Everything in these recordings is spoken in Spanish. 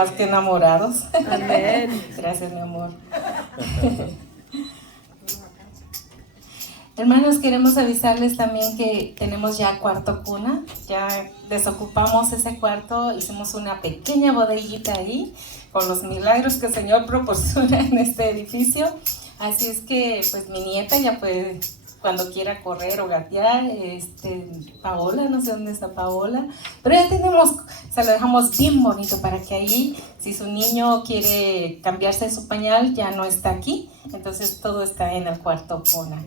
Más que enamorados. Amén. Gracias, mi amor. Hermanos, queremos avisarles también que tenemos ya cuarto cuna. Ya desocupamos ese cuarto, hicimos una pequeña bodeguita ahí con los milagros que el Señor proporciona en este edificio. Así es que pues mi nieta ya puede, cuando quiera correr o gatear, Paola, no sé dónde está Paola, pero ya tenemos, se lo dejamos bien bonito para que ahí, si su niño quiere cambiarse su pañal, ya no está aquí, entonces todo está en el cuarto cuna.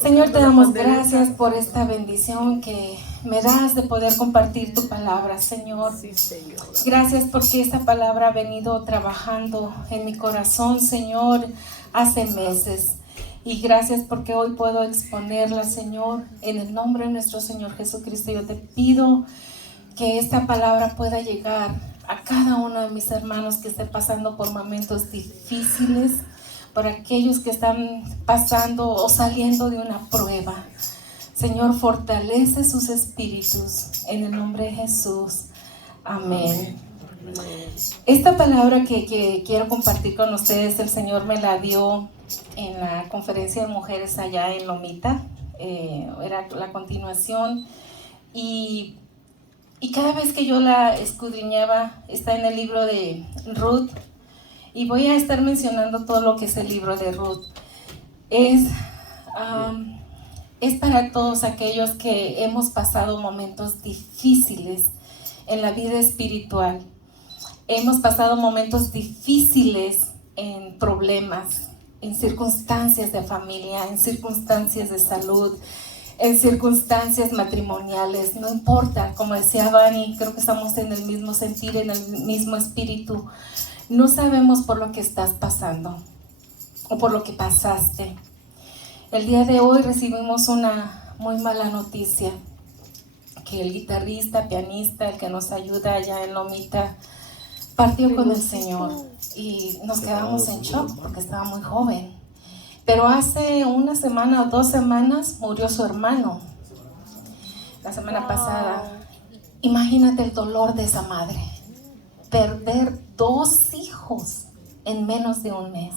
Señor, te damos gracias por esta bendición que me das de poder compartir tu palabra, Señor. Sí, Señor. Gracias porque esta palabra ha venido trabajando en mi corazón, Señor, hace meses. Y gracias porque hoy puedo exponerla, Señor, en el nombre de nuestro Señor Jesucristo. Yo te pido que esta palabra pueda llegar a cada uno de mis hermanos que esté pasando por momentos difíciles, por aquellos que están pasando o saliendo de una prueba. Señor, fortalece sus espíritus en el nombre de Jesús. Amén. Esta palabra que quiero compartir con ustedes, el Señor me la dio en la conferencia de mujeres allá en Lomita. Era la continuación y cada vez que yo la escudriñaba, está en el libro de Ruth, y voy a estar mencionando todo lo que es el libro de Ruth. Es para todos aquellos que hemos pasado momentos difíciles en la vida espiritual. Hemos pasado momentos difíciles en problemas, en circunstancias de familia, en circunstancias de salud, en circunstancias matrimoniales. No importa, como decía Vani, creo que estamos en el mismo sentir, en el mismo espíritu. No sabemos por lo que estás pasando o por lo que pasaste. El día de hoy recibimos una muy mala noticia, que el guitarrista, pianista, el que nos ayuda allá en Lomita, partió con el Señor y nos quedamos en shock porque estaba muy joven. Pero hace una semana o 2 semanas murió su hermano, la semana pasada. Imagínate el dolor de esa madre, perder 2 hijos en menos de un mes.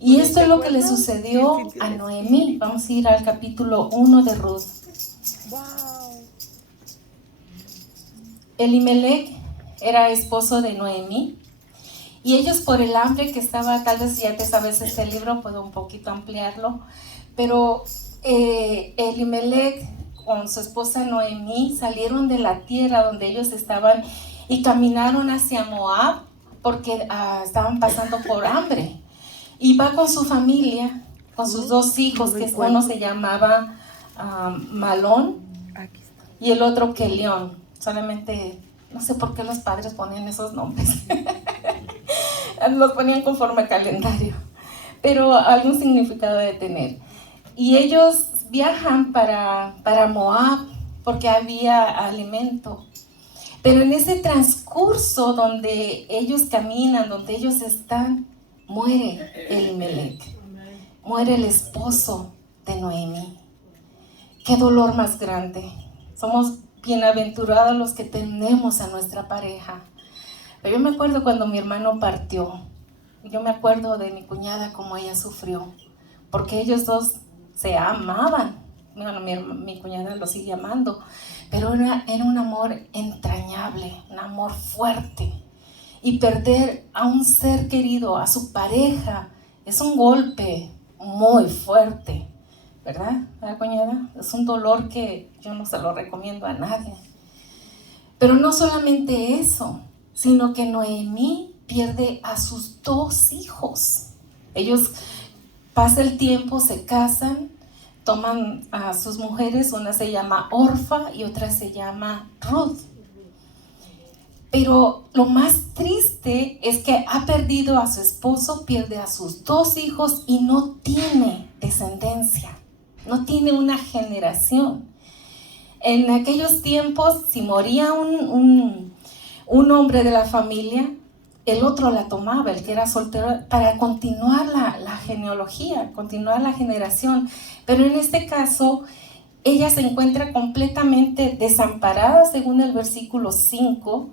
Y esto es lo que le sucedió a Noemí. Vamos a ir al capítulo 1 de Ruth. Elimelech era esposo de Noemí, y ellos, por el hambre que estaba, tal vez ya te sabes este libro, puedo un poquito ampliarlo, pero Elimelech con su esposa Noemí salieron de la tierra donde ellos estaban y caminaron hacia Moab porque estaban pasando por hambre. Y va con su familia, con sus 2 hijos, que uno se llamaba Malón y el otro Kelión. Solamente, no sé por qué los padres ponían esos nombres. Los ponían conforme al calendario, pero algún significado de tener. Y ellos viajan para Moab porque había alimento. Pero en ese transcurso donde ellos caminan, donde ellos están, muere Elimelech, muere el esposo de Noemí. Qué dolor más grande. Somos bienaventurados los que tenemos a nuestra pareja. Pero yo me acuerdo cuando mi hermano partió. Yo me acuerdo de mi cuñada, cómo ella sufrió, porque ellos 2 se amaban. Bueno, mi cuñada lo sigue amando, pero era un amor entrañable, un amor fuerte. Y perder a un ser querido, a su pareja, es un golpe muy fuerte, ¿verdad? ¿Verdad, cuñada? Es un dolor que yo no se lo recomiendo a nadie. Pero no solamente eso, sino que Noemí pierde a sus 2 hijos. Ellos pasa el tiempo, se casan, toman a sus mujeres, una se llama Orfa y otra se llama Ruth. Pero lo más triste es que ha perdido a su esposo, pierde a sus 2 hijos y no tiene descendencia, no tiene una generación. En aquellos tiempos, si moría un hombre de la familia, el otro la tomaba, el que era soltero, para continuar la genealogía, continuar la generación. Pero en este caso, ella se encuentra completamente desamparada, según el versículo 5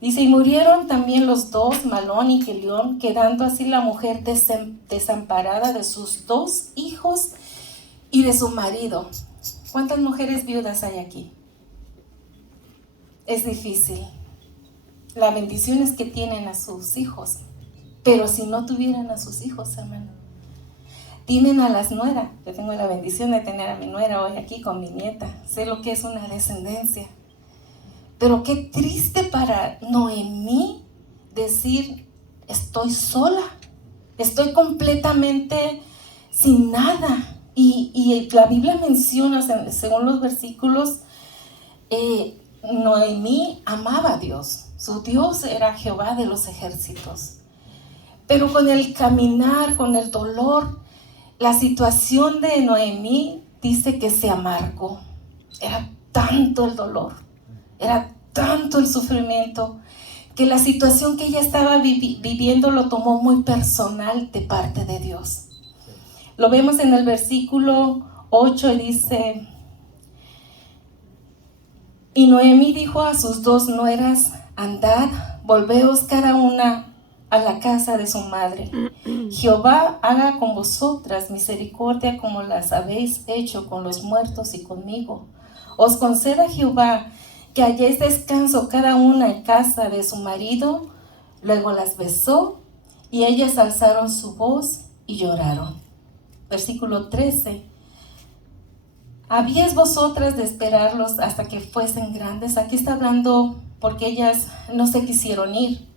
Dice, y murieron también los dos, Malón y Kelión, quedando así la mujer desamparada de sus 2 hijos y de su marido. ¿Cuántas mujeres viudas hay aquí? Es difícil. La bendición es que tienen a sus hijos, pero si no tuvieran a sus hijos, hermano, tienen a las nueras. Yo tengo la bendición de tener a mi nuera hoy aquí con mi nieta. Sé lo que es una descendencia. Pero qué triste para Noemí decir, estoy sola, estoy completamente sin nada. Y la Biblia menciona, según los versículos, Noemí amaba a Dios. Su Dios era Jehová de los ejércitos. Pero con el caminar, con el dolor, la situación de Noemí dice que se amargó. Era tanto el dolor, era tanto el sufrimiento, que la situación que ella estaba viviendo lo tomó muy personal de parte de Dios. Lo vemos en el versículo 8 y dice, y Noemí dijo a sus 2 nueras, andad, volveos cada una a la casa de su madre. Jehová haga con vosotras misericordia como las habéis hecho con los muertos y conmigo. Os conceda Jehová que halléis descanso cada una en casa de su marido. Luego las besó y ellas alzaron su voz y lloraron. Versículo 13. ¿Habíais vosotras de esperarlos hasta que fuesen grandes? Aquí está hablando porque ellas no se quisieron ir.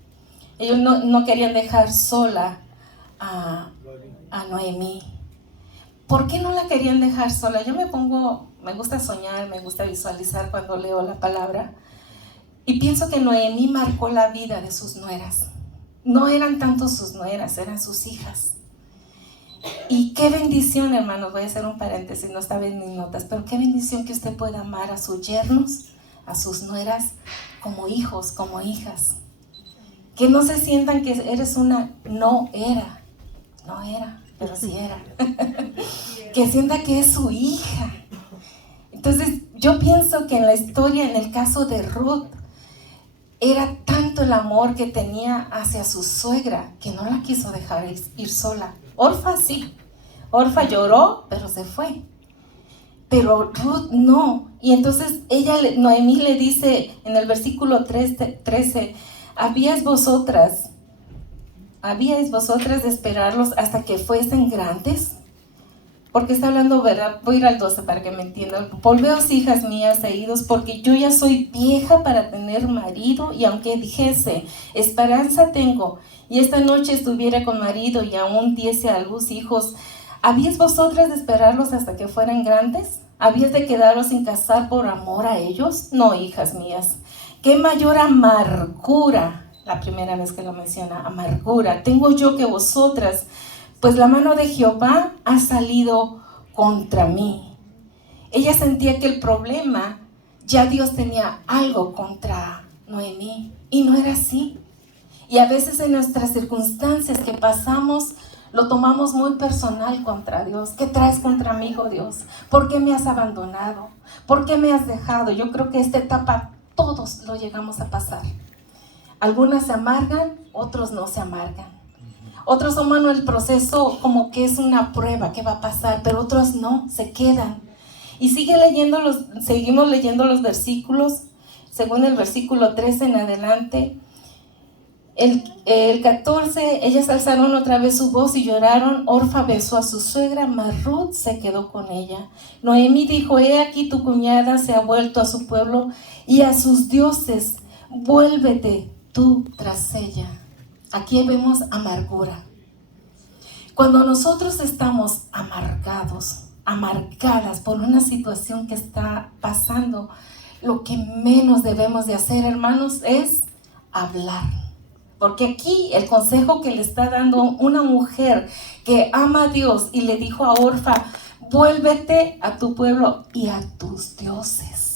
Ellos no querían dejar sola a Noemí. ¿Por qué no la querían dejar sola? Yo me gusta soñar, me gusta visualizar cuando leo la palabra. Y pienso que Noemí marcó la vida de sus nueras. No eran tanto sus nueras, eran sus hijas. Y qué bendición, hermanos, voy a hacer un paréntesis, no estaba en mis notas, pero qué bendición que usted pueda amar a sus yernos, a sus nueras, como hijos, como hijas. Que no se sientan que eres no era, pero sí era. Que sienta que es su hija. Entonces, yo pienso que en la historia, en el caso de Ruth, era tanto el amor que tenía hacia su suegra, que no la quiso dejar ir sola. Orfa sí, Orfa lloró, pero se fue. Pero Ruth no. Y entonces Noemí le dice en el versículo 13, ¿habíais vosotras de esperarlos hasta que fuesen grandes? Porque está hablando, ¿verdad? Voy a ir al 12 para que me entiendan. Volveos, hijas mías, e idos, porque yo ya soy vieja para tener marido, y aunque dijese, esperanza tengo, y esta noche estuviera con marido, y aún diese a luz hijos, ¿habíais vosotras de esperarlos hasta que fueran grandes? ¿Habíais de quedaros sin casar por amor a ellos? No, hijas mías. ¿Qué mayor amargura? La primera vez que lo menciona, amargura. Tengo yo que vosotras, pues la mano de Jehová ha salido contra mí. Ella sentía que el problema, ya Dios tenía algo contra Noemí, y no era así. Y a veces en nuestras circunstancias que pasamos, lo tomamos muy personal contra Dios. ¿Qué traes contra mí, oh Dios? ¿Por qué me has abandonado? ¿Por qué me has dejado? Yo creo que esta etapa todos lo llegamos a pasar. Algunas se amargan, otros no se amargan. Otros toman el proceso como que es una prueba que va a pasar, pero otros no, se quedan. Y seguimos leyendo los versículos, según el versículo 13 en adelante. El 14, ellas alzaron otra vez su voz y lloraron. Orfa besó a su suegra, mas Ruth se quedó con ella. Noemí dijo, he aquí tu cuñada se ha vuelto a su pueblo y a sus dioses, vuélvete tú tras ella. Aquí vemos amargura. Cuando nosotros estamos amargadas por una situación que está pasando, lo que menos debemos de hacer, hermanos, es hablar. Porque aquí el consejo que le está dando una mujer que ama a Dios y le dijo a Orfa, vuélvete a tu pueblo y a tus dioses.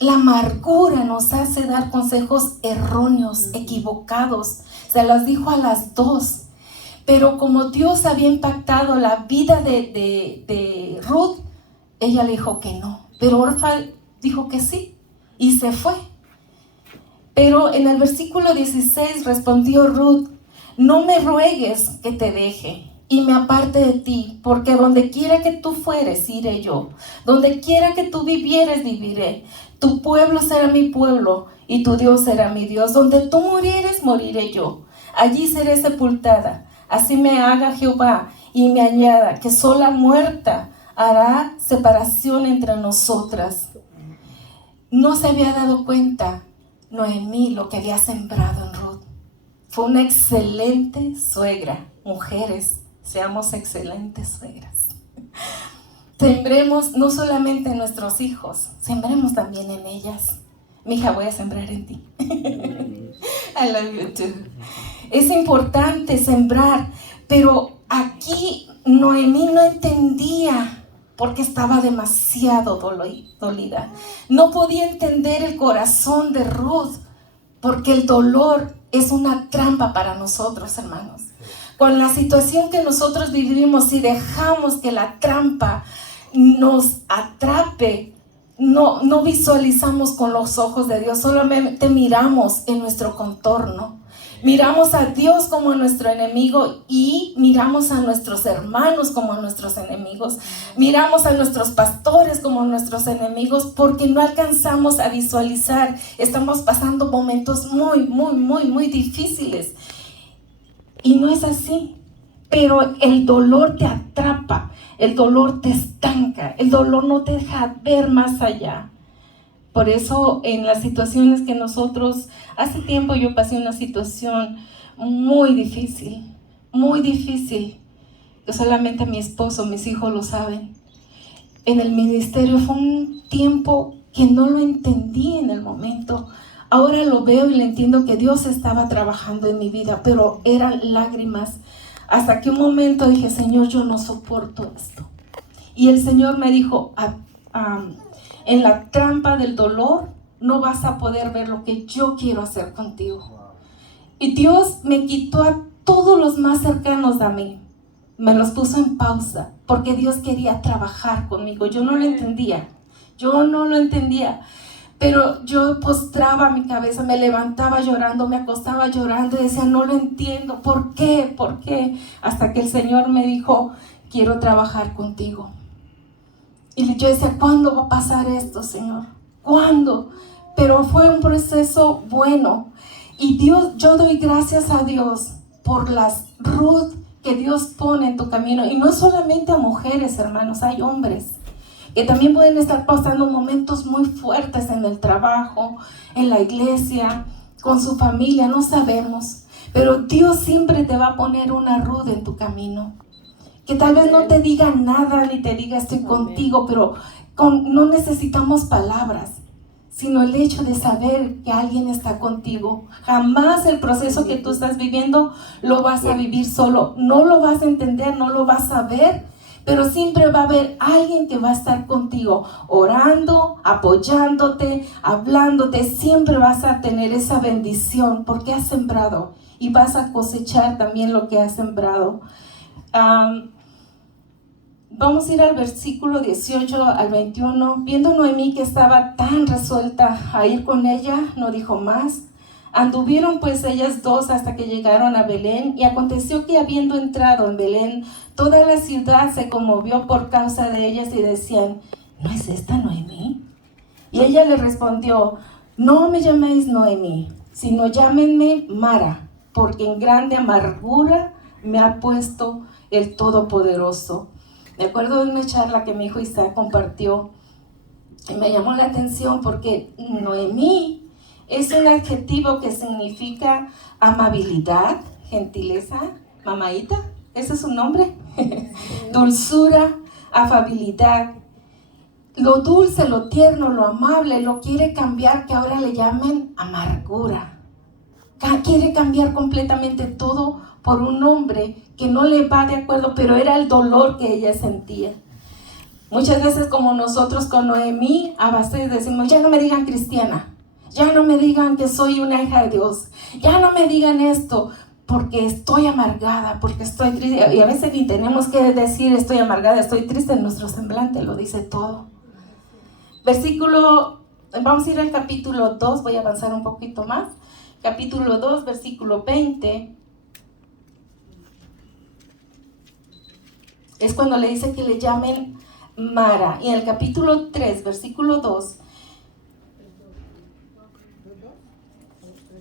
La amargura nos hace dar consejos erróneos, equivocados. Se los dijo a las dos. Pero como Dios había impactado la vida de Ruth, ella le dijo que no. Pero Orfa dijo que sí y se fue. Pero en el versículo 16 respondió Ruth: no me ruegues que te deje y me aparte de ti, porque donde quiera que tú fueres, iré yo. Donde quiera que tú vivieres, viviré. Tu pueblo será mi pueblo y tu Dios será mi Dios. Donde tú murieres, moriré yo. Allí seré sepultada. Así me haga Jehová y me añada que sola muerta hará separación entre nosotras. No se había dado cuenta Noemí lo que había sembrado en Ruth. Fue una excelente suegra. Mujeres, seamos excelentes suegras. Sembremos no solamente en nuestros hijos, sembremos también en ellas. Mija, voy a sembrar en ti. I love you too. Es importante sembrar, pero aquí Noemí no entendía porque estaba demasiado dolida. No podía entender el corazón de Ruth, porque el dolor es una trampa para nosotros, hermanos. Con la situación que nosotros vivimos, si dejamos que la trampa nos atrape, no visualizamos con los ojos de Dios, solamente miramos en nuestro contorno. Miramos a Dios como nuestro enemigo y miramos a nuestros hermanos como nuestros enemigos. Miramos a nuestros pastores como nuestros enemigos porque no alcanzamos a visualizar. Estamos pasando momentos muy difíciles. Y no es así. Pero el dolor te atrapa, el dolor te estanca, el dolor no te deja ver más allá. Por eso en las situaciones que nosotros, hace tiempo yo pasé una situación muy difícil, que solamente mi esposo, mis hijos lo saben. En el ministerio fue un tiempo que no lo entendí en el momento. Ahora lo veo y le entiendo que Dios estaba trabajando en mi vida, pero eran lágrimas. Hasta que un momento dije: Señor, yo no soporto esto. Y el Señor me dijo: en la trampa del dolor no vas a poder ver lo que yo quiero hacer contigo. Y Dios me quitó a todos los más cercanos a mí. Me los puso en pausa porque Dios quería trabajar conmigo. Yo no lo entendía. Pero yo postraba mi cabeza, me levantaba llorando, me acostaba llorando y decía: no lo entiendo. ¿Por qué? Hasta que el Señor me dijo: quiero trabajar contigo. Y yo decía: ¿cuándo va a pasar esto, Señor? ¿Cuándo? Pero fue un proceso bueno. Y yo doy gracias a Dios por las Ruth que Dios pone en tu camino. Y no solamente a mujeres, hermanos, hay hombres que también pueden estar pasando momentos muy fuertes en el trabajo, en la iglesia, con su familia, no sabemos. Pero Dios siempre te va a poner una Ruth en tu camino. Que tal vez no te diga nada, ni te diga estoy contigo, pero no necesitamos palabras, sino el hecho de saber que alguien está contigo. Jamás el proceso que tú estás viviendo lo vas a vivir solo. No lo vas a entender, no lo vas a ver, pero siempre va a haber alguien que va a estar contigo, orando, apoyándote, hablándote. Siempre vas a tener esa bendición porque has sembrado y vas a cosechar también lo que has sembrado. Vamos a ir al versículo 18 al 21. Viendo Noemí que estaba tan resuelta a ir con ella, no dijo más. Anduvieron pues ellas dos hasta que llegaron a Belén, y aconteció que habiendo entrado en Belén, toda la ciudad se conmovió por causa de ellas y decían: ¿no es esta Noemí? Y ella le respondió: no me llaméis Noemí, sino llámenme Mara, porque en grande amargura me ha puesto el Todopoderoso. Me acuerdo de una charla que mi hijo Isaac compartió y me llamó la atención porque Noemí es un adjetivo que significa amabilidad, gentileza, mamaita, ese es su nombre, dulzura, afabilidad. Lo dulce, lo tierno, lo amable, lo quiere cambiar, que ahora le llamen amargura. Quiere cambiar completamente todo por un nombre que no le va de acuerdo, pero era el dolor que ella sentía. Muchas veces, como nosotros con Noemí, a base decimos: ya no me digan cristiana, ya no me digan que soy una hija de Dios, ya no me digan esto, porque estoy amargada, porque estoy triste. Y a veces ni tenemos que decir estoy amargada, estoy triste, en nuestro semblante lo dice todo. Versículo Vamos a ir al capítulo 2, voy a avanzar un poquito más. Capítulo 2, versículo 20. Es cuando le dice que le llamen Mara. Y en el capítulo 3, versículo 2.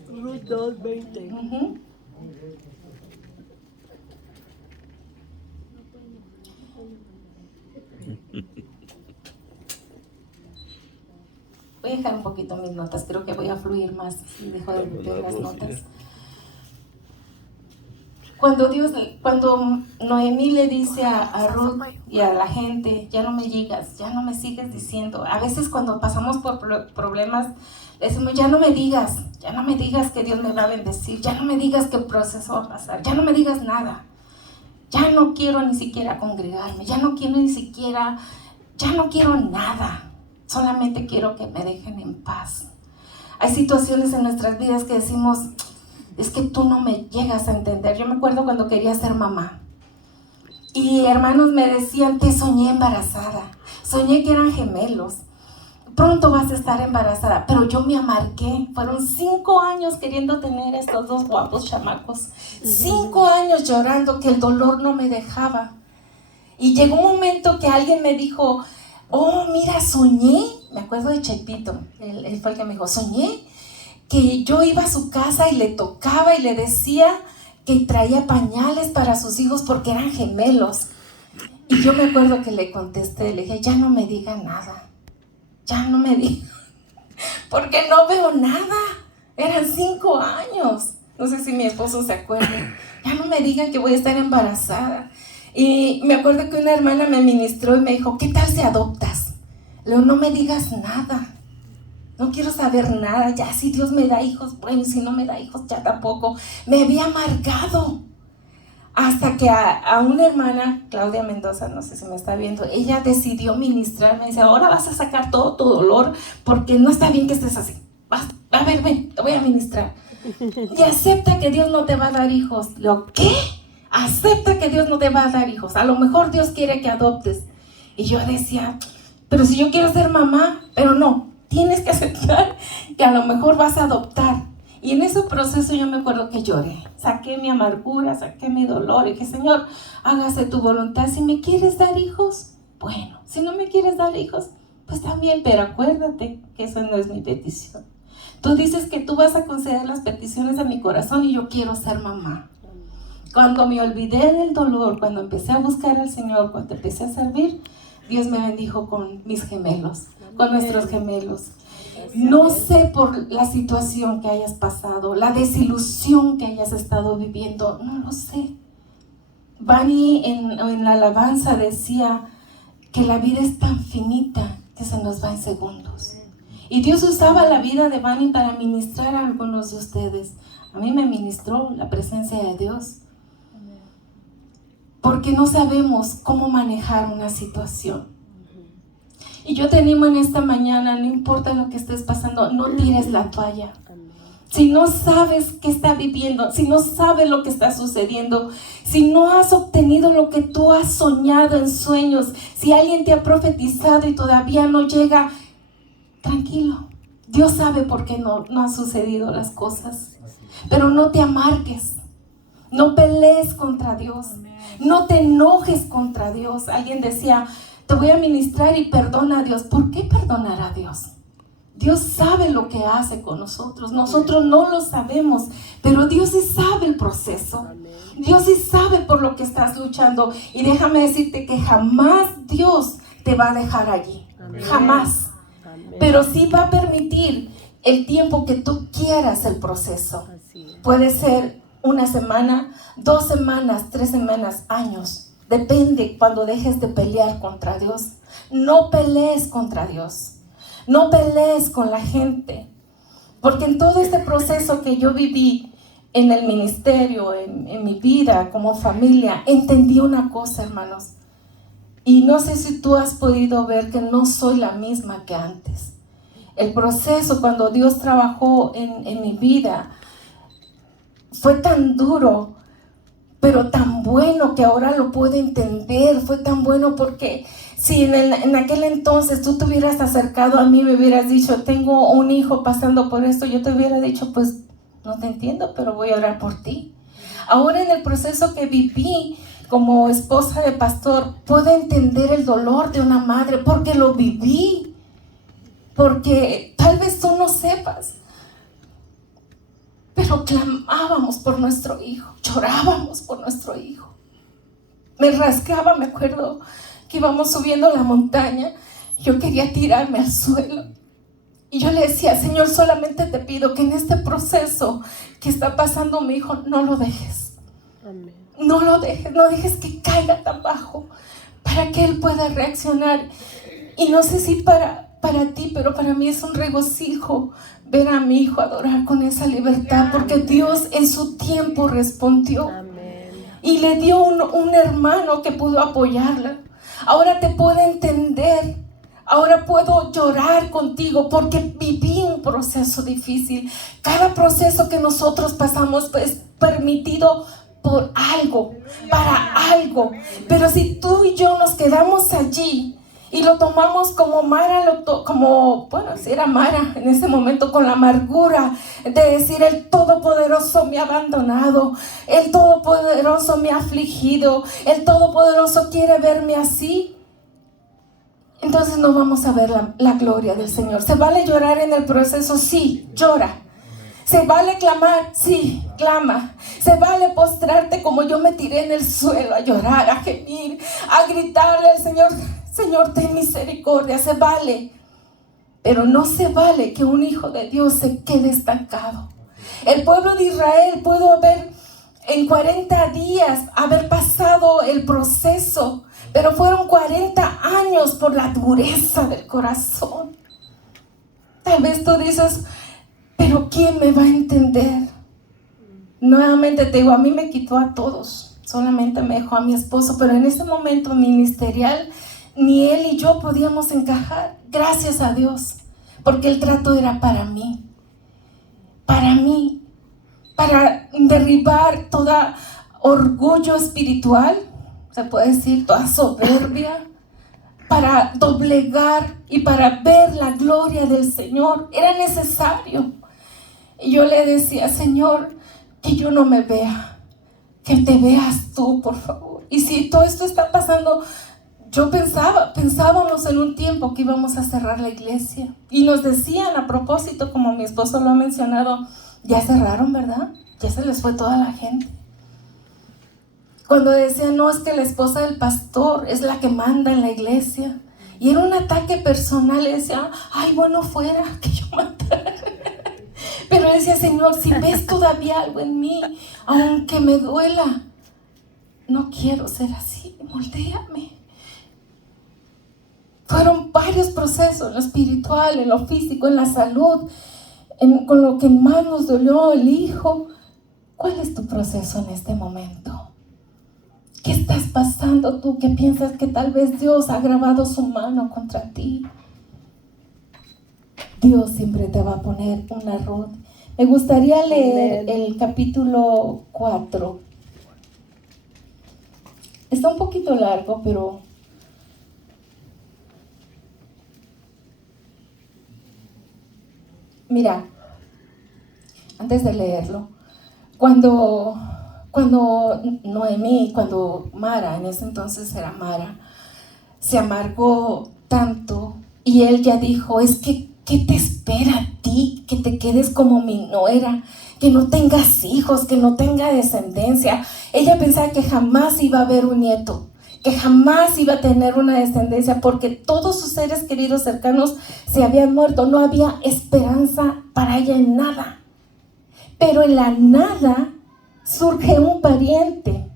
Ruth 2:20. Voy a dejar un poquito mis notas, creo que voy a fluir más si dejo de meter las notas. Cuando Noemí le dice a Ruth y a la gente, ya no me digas, ya no me sigues diciendo. A veces cuando pasamos por problemas, le decimos, ya no me digas que Dios me va a bendecir, ya no me digas que el proceso va a pasar, ya no me digas nada. Ya no quiero ni siquiera congregarme, ya no quiero nada. Solamente quiero que me dejen en paz. Hay situaciones en nuestras vidas que decimos, es que tú no me llegas a entender. Yo me acuerdo cuando quería ser mamá. Y hermanos me decían, te soñé embarazada. Soñé que eran gemelos. Pronto vas a estar embarazada. Pero yo me amargué. Fueron 5 años queriendo tener estos 2 guapos chamacos. 5 años llorando que el dolor no me dejaba. Y llegó un momento que alguien me dijo, oh, mira, soñé. Me acuerdo de Chepito. Él fue el que me dijo, soñé que yo iba a su casa y le tocaba y le decía que traía pañales para sus hijos porque eran gemelos. Y yo me acuerdo que le contesté, le dije, ya no me diga nada, ya no me diga, porque no veo nada. Eran 5 años. No sé si mi esposo se acuerda. Ya no me digan que voy a estar embarazada. Y me acuerdo que una hermana me ministró y me dijo, ¿qué tal si adoptas? Le digo, no me digas nada. No quiero saber nada, ya si Dios me da hijos, bueno, si no me da hijos, ya tampoco. Me había amargado. Hasta que a una hermana, Claudia Mendoza, no sé si me está viendo, ella decidió ministrarme. Dice, ahora vas a sacar todo tu dolor, porque no está bien que estés así. A ver, ven, te voy a ministrar. Y acepta que Dios no te va a dar hijos. ¿Lo qué? Acepta que Dios no te va a dar hijos. A lo mejor Dios quiere que adoptes. Y yo decía, pero si yo quiero ser mamá, pero no. Tienes que aceptar que a lo mejor vas a adoptar. Y en ese proceso yo me acuerdo que lloré. Saqué mi amargura, saqué mi dolor. Y dije, Señor, hágase tu voluntad. Si me quieres dar hijos, bueno. Si no me quieres dar hijos, pues también. Pero acuérdate que eso no es mi petición. Tú dices que tú vas a conceder las peticiones a mi corazón y yo quiero ser mamá. Cuando me olvidé del dolor, cuando empecé a buscar al Señor, cuando empecé a servir, Dios me bendijo con mis gemelos, con nuestros gemelos. No sé por la situación que hayas pasado, la desilusión que hayas estado viviendo, no lo sé. Vani en la alabanza decía que la vida es tan finita que se nos va en segundos. Y Dios usaba la vida de Vani para ministrar a algunos de ustedes. A mí me ministró la presencia de Dios. Porque no sabemos cómo manejar una situación. Y yo te animo en esta mañana, no importa lo que estés pasando, no tires la toalla. Si no sabes qué está viviendo, si no sabes lo que está sucediendo, si no has obtenido lo que tú has soñado en sueños, si alguien te ha profetizado y todavía no llega, tranquilo. Dios sabe por qué no han sucedido las cosas. Pero no te amargues. No pelees contra Dios. No te enojes contra Dios. Alguien decía, te voy a ministrar y perdona a Dios. ¿Por qué perdonar a Dios? Dios sabe lo que hace con nosotros. Nosotros no lo sabemos, pero Dios sí sabe el proceso. Dios sí sabe por lo que estás luchando. Y déjame decirte que jamás Dios te va a dejar allí. Jamás. Pero sí va a permitir el tiempo que tú quieras el proceso. Puede ser 1 semana, 2 semanas, 3 semanas, años. Depende cuando dejes de pelear contra Dios. No pelees contra Dios. No pelees con la gente. Porque en todo este proceso que yo viví en el ministerio, en mi vida, como familia, entendí una cosa, hermanos. Y no sé si tú has podido ver que no soy la misma que antes. El proceso cuando Dios trabajó en mi vida fue tan duro, pero tan bueno que ahora lo puedo entender. Fue tan bueno porque Si en aquel entonces tú te hubieras acercado a mí, me hubieras dicho, tengo un hijo pasando por esto, yo te hubiera dicho, pues no te entiendo, pero voy a orar por ti. Ahora en el proceso que viví como esposa de pastor, puedo entender el dolor de una madre porque lo viví. Porque tal vez tú no sepas, pero clamábamos por nuestro hijo, llorábamos por nuestro hijo. Me rascaba, me acuerdo que íbamos subiendo la montaña, yo quería tirarme al suelo. Y yo le decía, Señor, solamente te pido que en este proceso que está pasando mi hijo, no lo dejes. Amén. No lo dejes, no dejes que caiga tan bajo para que él pueda reaccionar. Y no sé si para ti, pero para mí es un regocijo ver a mi hijo adorar con esa libertad, porque Dios en su tiempo respondió. Amén. Y le dio un hermano que pudo apoyarla. Ahora te puedo entender, ahora puedo llorar contigo porque viví un proceso difícil. Cada proceso que nosotros pasamos es permitido por algo, para algo. Pero si tú y yo nos quedamos allí y lo tomamos como Mara, si era Mara en ese momento, con la amargura de decir, el Todopoderoso me ha abandonado, el Todopoderoso me ha afligido, el Todopoderoso quiere verme así, entonces no vamos a ver la gloria del Señor. ¿Se vale llorar en el proceso? Sí, llora. ¿Se vale clamar? Sí, clama. ¿Se vale postrarte como yo me tiré en el suelo a llorar, a gemir, a gritarle al Señor, Señor, ten misericordia? Se vale. Pero no se vale que un hijo de Dios se quede estancado. El pueblo de Israel pudo haber en 40 días haber pasado el proceso, pero fueron 40 años por la dureza del corazón. Tal vez tú dices, pero ¿quién me va a entender? Nuevamente te digo, a mí me quitó a todos, solamente me dejó a mi esposo, pero en ese momento ministerial ni él y yo podíamos encajar, gracias a Dios, porque el trato era para mí, para derribar toda orgullo espiritual, se puede decir, toda soberbia, para doblegar y para ver la gloria del Señor. Era necesario. Y yo le decía, Señor, que yo no me vea, que te veas tú, por favor. Y si todo esto está pasando, pensábamos en un tiempo que íbamos a cerrar la iglesia. Y nos decían a propósito, como mi esposo lo ha mencionado, ya cerraron, ¿verdad? Ya se les fue toda la gente. Cuando decían, no, es que la esposa del pastor es la que manda en la iglesia. Y era un ataque personal, le decía, ay, bueno, fuera que yo mandara. Pero decía, Señor, si ves todavía algo en mí, aunque me duela, no quiero ser así, moldéame. Fueron varios procesos, en lo espiritual, en lo físico, en la salud, con lo que más nos dolió, el hijo. ¿Cuál es tu proceso en este momento? ¿Qué estás pasando tú que piensas que tal vez Dios ha grabado su mano contra ti? Dios siempre te va a poner una Ruth. Me gustaría leer el capítulo 4. Está un poquito largo, pero mira, antes de leerlo, cuando Noemí, cuando Mara, en ese entonces era Mara, se amargó tanto y él ya dijo, es que, ¿qué te espera a ti? Que te quedes como mi nuera, que no tengas hijos, que no tenga descendencia. Ella pensaba que jamás iba a haber un nieto, que jamás iba a tener una descendencia, porque todos sus seres queridos cercanos se habían muerto, no había esperanza para ella en nada. Pero en la nada surge un pariente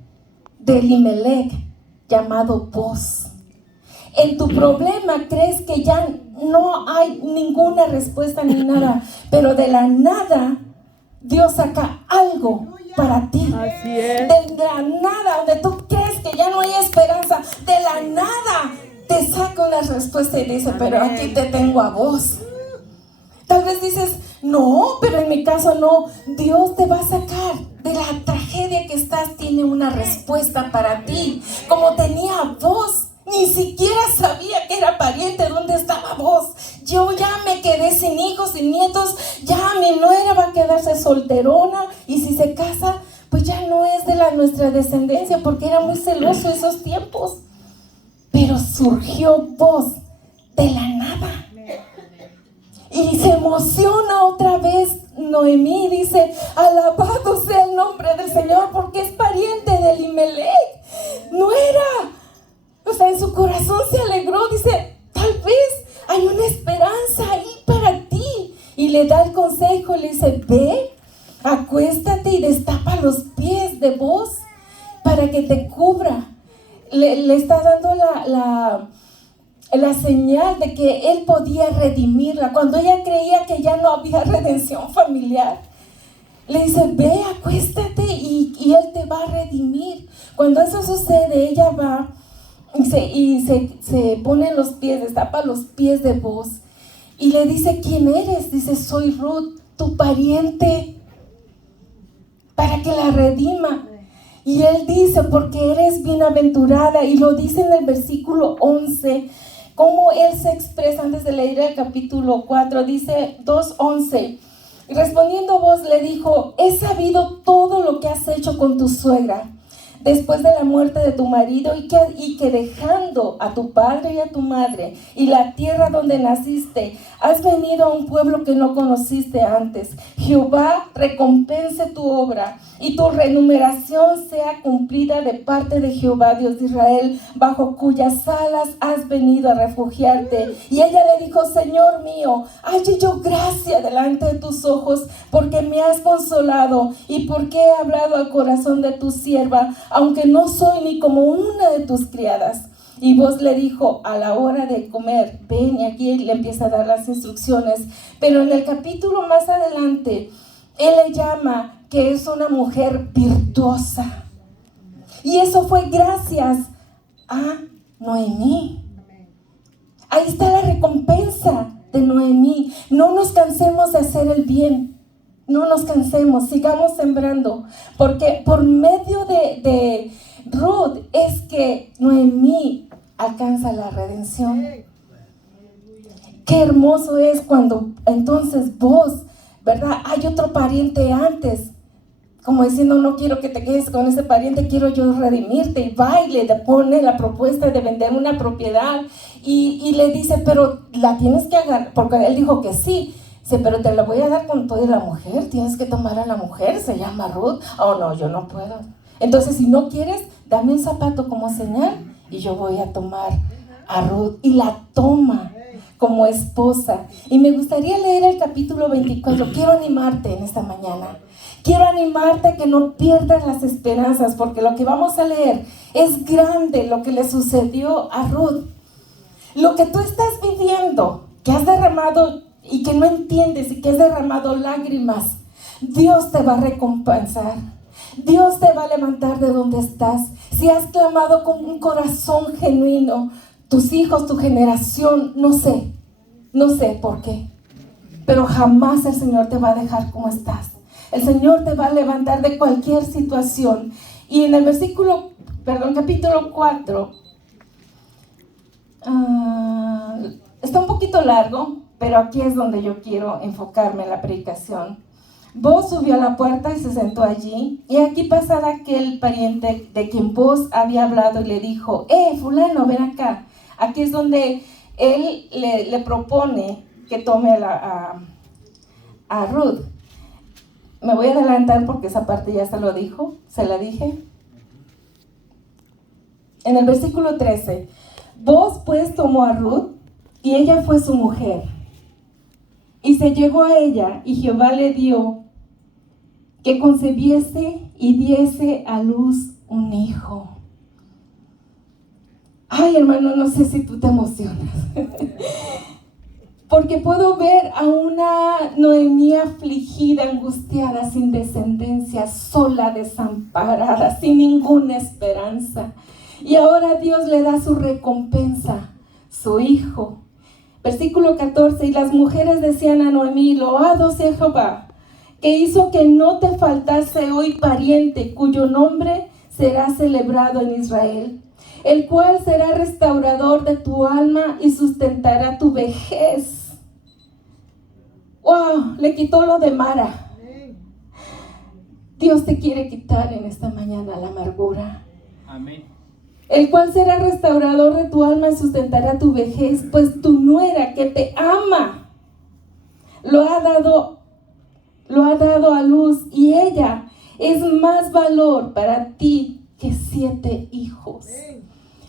de Elimelech llamado Boz. En tu problema crees que ya no hay ninguna respuesta ni nada, pero de la nada Dios saca algo para ti. Así es. De la nada, donde tú crees que ya no hay esperanza, de la nada te saca una respuesta y dice, pero aquí te tengo a vos. Tal vez dices, no, pero en mi caso no. Dios te va a sacar de la tragedia que estás, tiene una respuesta para ti. Como tenía a vos, ni siquiera sabía solterona, y si se casa, pues ya no es de nuestra descendencia, porque era muy celoso esos tiempos. Pero surgió voz de la nada. Y se emociona otra vez Noemí, dice, alabado sea el nombre del Señor, porque es pariente de Elimelech. No era. O sea, en su corazón se alegró, dice, tal vez hay una esperanza ahí para ti. Y le da el consejo, le dice, ve, acuéstate y destapa los pies de Booz para que te cubra. Le está dando la señal de que él podía redimirla. Cuando ella creía que ya no había redención familiar, le dice, ve, acuéstate y él te va a redimir. Cuando eso sucede, ella va y se pone en los pies, destapa los pies de Booz y le dice, ¿quién eres? Dice, soy Ruth, tu pariente, para que la redima. Y él dice, porque eres bienaventurada, y lo dice en el versículo 11, cómo él se expresa antes de leer el capítulo 4, dice 2:11. Respondiendo Booz le dijo, he sabido todo lo que has hecho con tu suegra después de la muerte de tu marido, y que dejando a tu padre y a tu madre y la tierra donde naciste, has venido a un pueblo que no conociste antes. Jehová recompense tu obra y tu remuneración sea cumplida de parte de Jehová, Dios de Israel, bajo cuyas alas has venido a refugiarte. Y ella le dijo, Señor mío, halle yo gracia delante de tus ojos, porque me has consolado y porque he hablado al corazón de tu sierva, aunque no soy ni como una de tus criadas. Y Booz le dijo, a la hora de comer, ven, y aquí le empieza a dar las instrucciones. Pero en el capítulo más adelante, él le llama que es una mujer virtuosa. Y eso fue gracias a Noemí. Ahí está la recompensa de Noemí. No nos cansemos de hacer el bien. No nos cansemos, sigamos sembrando. Porque por medio de Ruth es que Noemí alcanza la redención. Qué hermoso es cuando entonces vos, ¿verdad? Hay otro pariente antes, como diciendo, no quiero que te quedes con ese pariente, quiero yo redimirte. Y va y le pone la propuesta de vender una propiedad y le dice, pero la tienes que agarrar, porque él dijo que sí. Dice, pero te la voy a dar con toda la mujer, tienes que tomar a la mujer, se llama Ruth. Oh, no, yo no puedo. Entonces, si no quieres, dame un zapato como señal y yo voy a tomar a Ruth. Y la toma como esposa. Y me gustaría leer el capítulo 24. Quiero animarte en esta mañana. Quiero animarte a que no pierdas las esperanzas, porque lo que vamos a leer es grande, lo que le sucedió a Ruth. Lo que tú estás viviendo, que has derramado y que no entiendes y que has derramado lágrimas, Dios te va a recompensar. Dios te va a levantar de donde estás. Si has clamado con un corazón genuino, tus hijos, tu generación, no sé por qué, pero jamás el Señor te va a dejar como estás. El Señor te va a levantar de cualquier situación. Y en el capítulo 4, está un poquito largo, pero aquí es donde yo quiero enfocarme en la predicación. Booz subió a la puerta y se sentó allí, y aquí pasaba aquel pariente de quien Booz había hablado y le dijo, fulano, ven acá. Aquí es donde él le propone que tome a Ruth. Me voy a adelantar porque esa parte ya se la dije. En el versículo 13, Booz pues tomó a Ruth y ella fue su mujer. Y se llegó a ella, y Jehová le dio que concebiese y diese a luz un hijo. Ay, hermano, no sé si tú te emocionas. Porque puedo ver a una Noemí afligida, angustiada, sin descendencia, sola, desamparada, sin ninguna esperanza. Y ahora Dios le da su recompensa, su hijo. Versículo 14, y las mujeres decían a Noemí, loado sea Jehová, que hizo que no te faltase hoy pariente, cuyo nombre será celebrado en Israel, el cual será restaurador de tu alma y sustentará tu vejez. ¡Wow! Le quitó lo de Mara. Dios te quiere quitar en esta mañana la amargura. Amén. El cual será restaurador de tu alma y sustentará tu vejez, pues tu nuera que te ama lo ha dado a luz, y ella es más valor para ti que 7 hijos.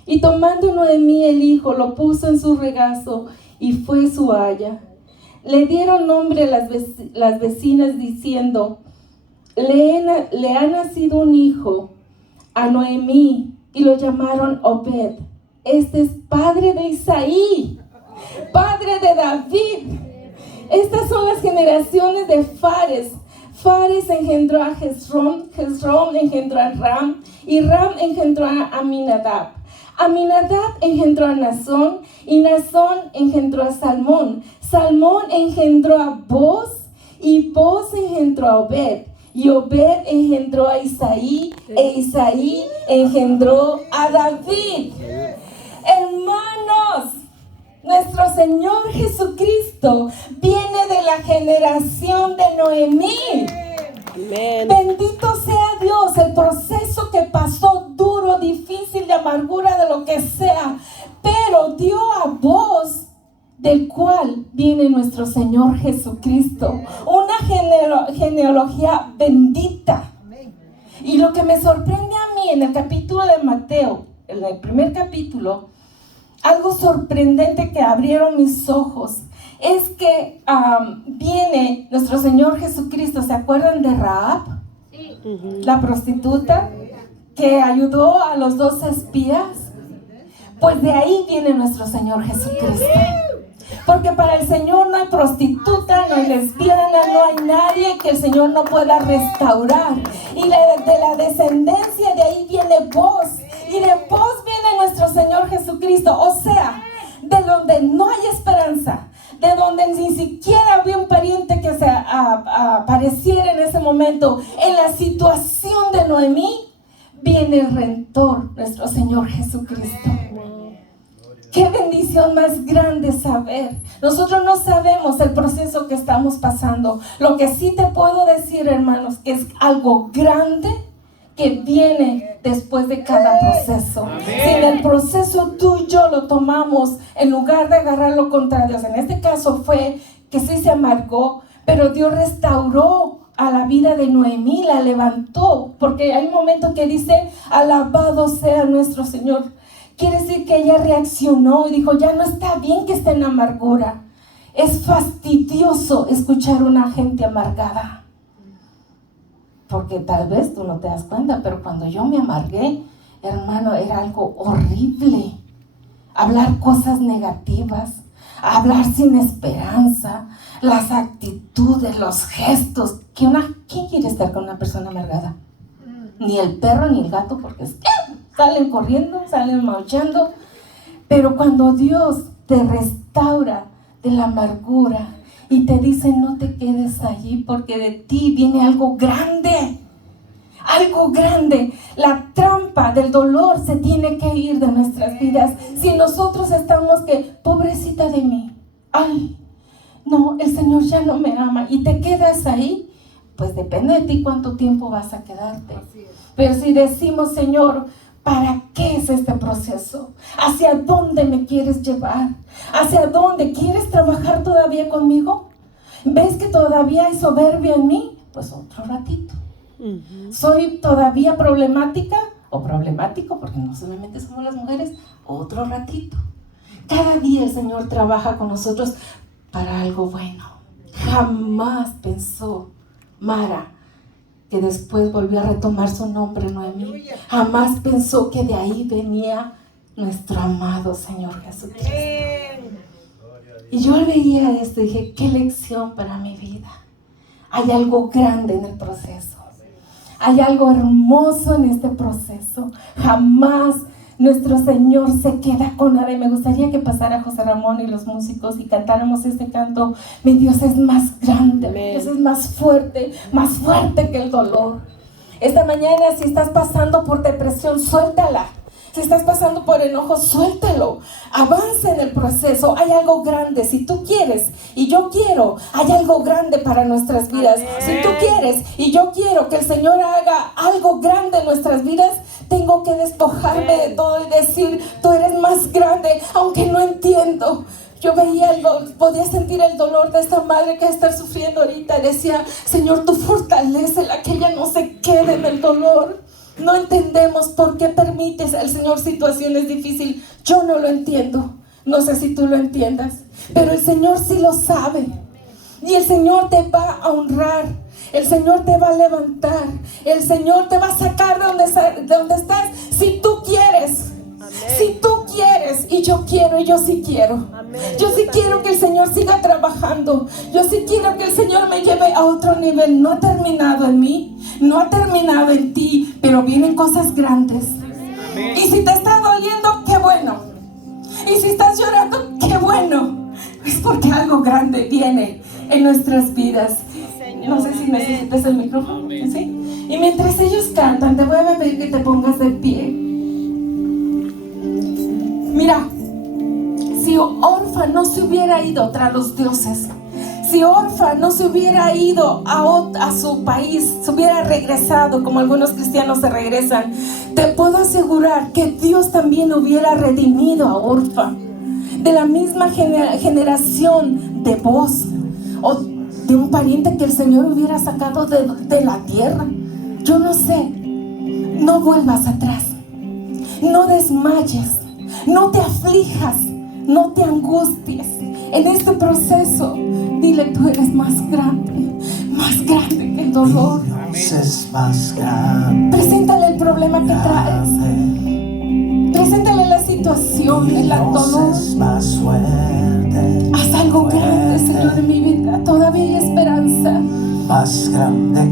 Y tomando Noemí el hijo, lo puso en su regazo y fue su aya. Le dieron nombre las vecinas diciendo: le ha nacido un hijo a Noemí, y lo llamaron Obed. Este es padre de Isaí, padre de David. Estas son las generaciones de Fares. Fares engendró a Hezrón, Hezrón engendró a Ram, y Ram engendró a Aminadab. Aminadab engendró a Nazón, y Nazón engendró a Salmón. Salmón engendró a Boz, y Boz engendró a Obed. Y Obed engendró a Isaí, e Isaí engendró a David. Hermanos, nuestro Señor Jesucristo viene de la generación de Noemí. Amén. Bendito sea Dios, el proceso que pasó, duro, difícil, de amargura, de lo que sea, pero dio a voz, del cual viene nuestro Señor Jesucristo. Una genealogía bendita. Y lo que me sorprende a mí en el capítulo de Mateo, en el primer capítulo, algo sorprendente que abrieron mis ojos, es que viene nuestro Señor Jesucristo. ¿Se acuerdan de Rahab? Sí. La prostituta que ayudó a los 2 espías. Pues de ahí viene nuestro Señor Jesucristo. Porque para el Señor no hay prostituta, no hay lesbiana, no hay nadie que el Señor no pueda restaurar. Y de la descendencia de ahí viene Boz. Y de Boz viene nuestro Señor Jesucristo. O sea, de donde no hay esperanza, de donde ni siquiera había un pariente que se apareciera en ese momento, en la situación de Noemí, viene el Redentor, nuestro Señor Jesucristo. Qué bendición más grande saber. Nosotros no sabemos el proceso que estamos pasando. Lo que sí te puedo decir, hermanos, que es algo grande que viene después de cada proceso. Si en el proceso tú y yo lo tomamos, en lugar de agarrarlo contra Dios, en este caso fue que sí se amargó, pero Dios restauró a la vida de Noemí, la levantó, porque hay un momento que dice: alabado sea nuestro Señor. Quiere decir que ella reaccionó y dijo: ya no está bien que esté en amargura. Es fastidioso escuchar a una gente amargada. Porque tal vez tú no te das cuenta, pero cuando yo me amargué, hermano, era algo horrible. Hablar cosas negativas, hablar sin esperanza, las actitudes, los gestos. ¿Quién quiere estar con una persona amargada? Ni el perro ni el gato, porque salen corriendo, salen maullando. Pero cuando Dios te restaura de la amargura y te dice: no te quedes allí, porque de ti viene algo grande. Algo grande. La trampa del dolor se tiene que ir de nuestras vidas. Si nosotros estamos que, pobrecita de mí, ay, no, el Señor ya no me ama, y te quedas ahí, pues depende de ti cuánto tiempo vas a quedarte. Pero si decimos: Señor, ¿para qué es este proceso? ¿Hacia dónde me quieres llevar? ¿Hacia dónde? ¿Quieres trabajar todavía conmigo? ¿Ves que todavía hay soberbia en mí? Pues otro ratito. ¿Soy todavía problemática o problemático? Porque no solamente somos las mujeres. Otro ratito. Cada día el Señor trabaja con nosotros para algo bueno. Jamás pensó Mara, que después volvió a retomar su nombre, Noemí, jamás pensó que de ahí venía nuestro amado Señor Jesucristo. Y yo veía esto y dije: qué lección para mi vida. Hay algo grande en el proceso. Hay algo hermoso en este proceso. Jamás nuestro Señor se queda con nada. Y me gustaría que pasara José Ramón y los músicos y cantáramos este canto: mi Dios es más grande, mi Dios es más fuerte que el dolor. Esta mañana, si estás pasando por depresión, suéltala. Si estás pasando por enojo, suéltalo. Avanza en el proceso. Hay algo grande. Si tú quieres y yo quiero, hay algo grande para nuestras vidas. Si tú quieres y yo quiero que el Señor haga algo grande en nuestras vidas, tengo que despojarme de todo y decir, tú eres más grande, aunque no entiendo. Yo podía sentir el dolor de esta madre que está sufriendo ahorita. Decía, Señor, tú fortalécela, que ella no se quede en el dolor. No entendemos por qué permites al Señor situaciones difíciles. Yo no lo entiendo. No sé si tú lo entiendas, pero el Señor sí lo sabe. Y el Señor te va a honrar. El Señor te va a levantar. El Señor te va a sacar de donde estás. Si tú quieres. Si tú quieres, y yo quiero, y yo sí quiero. Yo sí quiero que el Señor siga trabajando. Yo sí quiero que el Señor me lleve a otro nivel. No ha terminado en mí, no ha terminado en ti, pero vienen cosas grandes. Y si te está doliendo, qué bueno. Y si estás llorando, qué bueno. Es porque algo grande viene en nuestras vidas. No sé si necesitas el micrófono, ¿sí? Y mientras ellos cantan, te voy a pedir que te pongas de pie. Mira, si Orfa no se hubiera ido tras los dioses, si Orfa no se hubiera ido a su país, se hubiera regresado como algunos cristianos se regresan, te puedo asegurar que Dios también hubiera redimido a Orfa de la misma generación de vos, o de un pariente que el Señor hubiera sacado de la tierra. Yo no sé. No vuelvas atrás, no desmayes, no te aflijas, no te angusties. En este proceso, dile, tú eres más grande que el dolor. Dios es más grande. Preséntale el problema que traes. Preséntale la situación, el dolor. Dios es más fuerte. Haz algo grande, Señor, en mi vida. Todavía hay esperanza. Más grande.